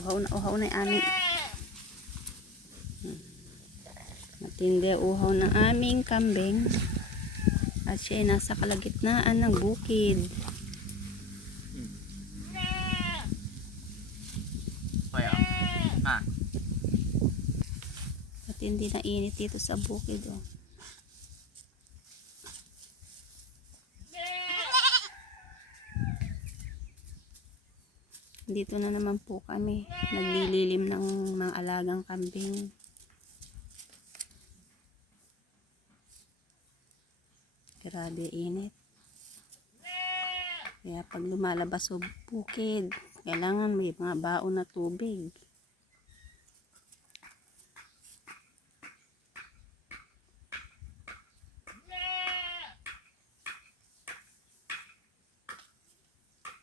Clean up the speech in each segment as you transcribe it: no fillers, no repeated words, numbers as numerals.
Uhaw na yung aming matindi uhaw ng aming kambing. At siya ay nasa kalagitnaan ng bukid. Matindi na init dito sa bukid. Oh. Dito na naman po kami. Naglililim ng mga alagang kambing. Grabe init. Kaya pag lumalabas sa bukid, kailangan may mga baon na tubig.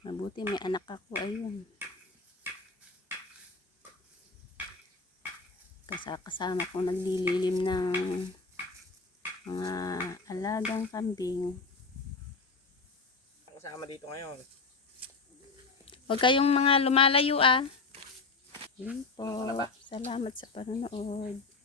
Mabuti may anak ako, ayun. Kasama ko naglililim ng mga alagang kambing. Kasama dito ngayon. Huwag kayong mga lumalayo ah. Yun po. Salamat sa panonood.